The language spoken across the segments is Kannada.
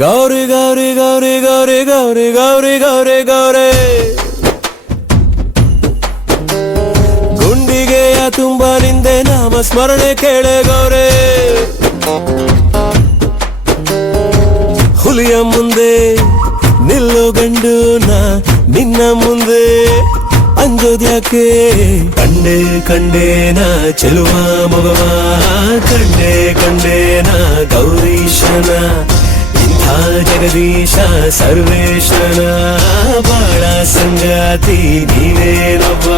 ಗೌರಿ ಗೌರಿ ಗೌರಿ ಗೌರಿ ಗೌರಿ ಗೌರಿ ಗೌರಿ ಗೌರಿ ಗುಂಡಿಗೆಯ ತುಂಬ ನಿಂದೆ ನಾಮ ಸ್ಮರಣೆ ಕೇಳೆ ಗೌರಿ ಹುಲಿಯ ಮುಂದೆ ನಿಲ್ಲು ಗಂಡು ನಾ ನಿನ್ನ ಮುಂದೆ ಅಂಜೋದ್ಯಾಕೆ ಕಂಡೆ ಕಂಡೇನ ಚೆಲುವ ಮಗವ ಕಂಡೆ ಕಂಡೇನ ಗೌರೀಶನ ಇಂಥ ಜಗದೀಶ ಸರ್ವೇಶನ ಬಾಳ ಸಂಗಾತಿ ನೀವೇನೊಬ್ಬ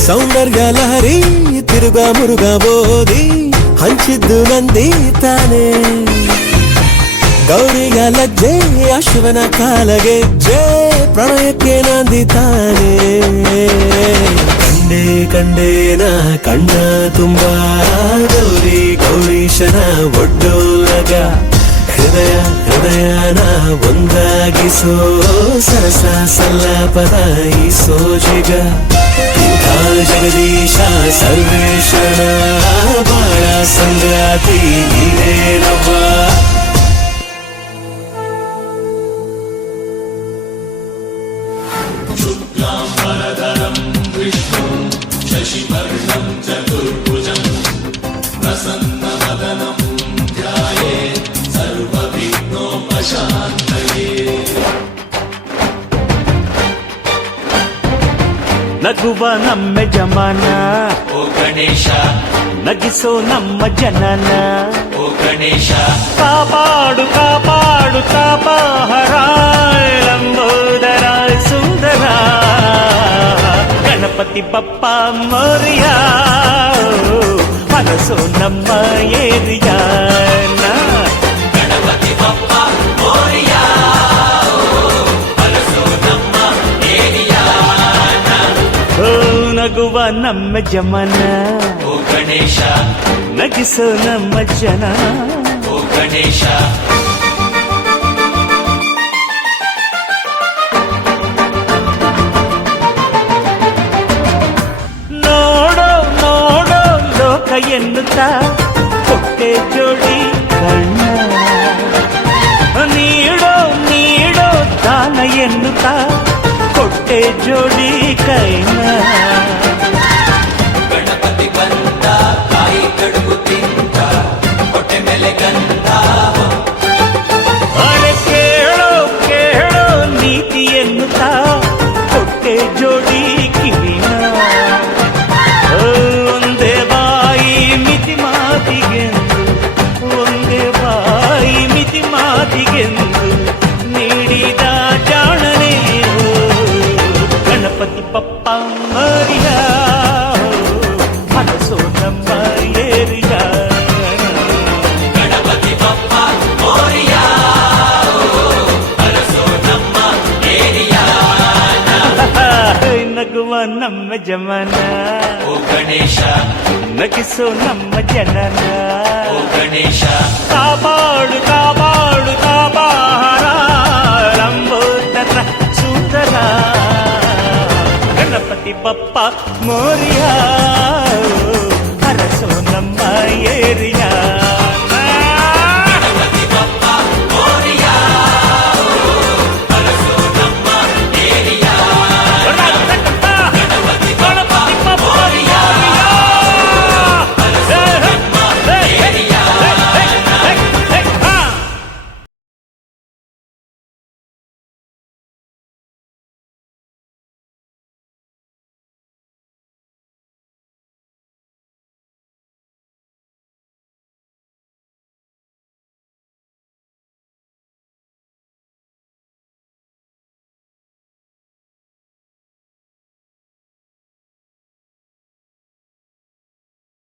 ಸೌಂದರ್ಯ ಲಹರಿ ತಿರುಗ ಮುರುಗ ಬೋದಿ ಹಂಚಿದ್ದು ನಂದಿ ತಾನೆ ಗೌರಿಯ ಲಜ್ಜೆ ಅಶ್ವನ ಕಾಲಗೆ ಜೇ ಪ್ರಣಯಕ್ಕೆ ನಂದಿ ತಾನೆ ಕಂಡೆ ಕಂಡೇನ ಕಣ್ಣ ತುಂಬ ಗೌರಿ ಗೌರೀಶನ ಒಡ್ಡೋಲಗ ಹೃದಯ ಹೃದಯನ ಒಂದಾಗಿಸೋ ಸರಸ ಸಲ್ಲಾಪದ ಈ ಸೋಜಿಗ ಜಗದೀಶ ಸರ್ವೇಶನ ಬಾಳ ಸಂಗಾತಿ ನೀವೇನವ್ವ ಶುಕ್ಲಾಂಬರಧರಂ ವಿಷ್ಣುಂ ಶಶಿವರ್ಣಂ ಚತುರ್ಭುಜಂ ಪ್ರಸನ್ನವದನಂ ಧ್ಯಾಯೇತ್ ಸರ್ವವಿಘ್ನೋಪಶಾಂತಯೇ ನಗುವ ನಮ್ಮ ಜಮಾನ ಓ ಗಣೇಶ ನಗಿಸೋ ನಮ್ಮ ಜನನ ಓ ಗಣೇಶ ಕಾಪಾಡು ಕಾಪಾಡು ತಾಪಹರ ಲಂಬೋದರ ಸುಂದರ ಗಣಪತಿ ಬಪ್ಪ ಮೋರಿಯ ಮನಸ್ಸು ನಮ್ಮ ಏರಿಯಾನ ಗಣಪತಿ ಬಪ್ಪ ಮೋರಿಯ ಮನಸ್ಸು ನಮ್ಮ ಏರಿಯಾ ನಗುವ ನಮ್ಮ ಜಮನ ಓ ಗಣೇಶ ನಗಿಸೋ ನಮ್ಮ ಜನ ಓ ಗಣೇಶ ನೋಡೋ ನೋಡೋ ಲೋಕ ಎನ್ನುತ್ತಾ ಕೊಟ್ಟೆ ಜೋಡಿ ಕಣ್ಣ ನೀಡೋ ನೀಡೋ ದಾನ ಎನ್ನುತ್ತಾ ಕೊಟ್ಟೆ ಜೋಡಿ ಕೈನ ಗಣಪತಿ ಬಂದ ಕಾಯಿ ಕಡುಬು ತಿಂದ ಹೊಟ್ಟೆ ಮೇಲೆ ಗಂಧ ಅರೆ ಕೇಳೋ ಕೇಳೋ ನೀತಿ ಎನ್ನುತ್ತಾ ಕೊಟ್ಟೆ ಜೋಡಿ ಕಿವಿನ ಒಂದೇ ಬಾಯಿ ಮಿತಿ ಮಾತಿಗೆಂದು ಒಂದೇ ಬಾಯಿ ಮಿತಿ ಮಾತಿಗೆಂದು ನೀಡಿದ ಜಾಣನೆ ಗಣಪತಿ ಪಪ್ಪ ಮರಿಯ ಮನಸ್ಸು ನಮ್ಮ ಏರಿಯ ಗಣಪತಿ ಬಪ್ಪ ಮೋರಿಯ ಮನಸ್ಸು ನಮ್ಮ ಏರಿಯಾ ನಗುವ ನಮ್ಮ ಜಮನ ಓ ಗಣೇಶ ನಗಿಸೋ ನಮ್ಮ ಜನನ ಓ ಗಣೇಶ ಕಾಪಾಡು ಕಾಪಾಡು ಕಾಪಾರ ಲಂಬೋದರ ಸುಂದರ ಗಣಪತಿ ಬಪ್ಪ ಮೋರಿಯ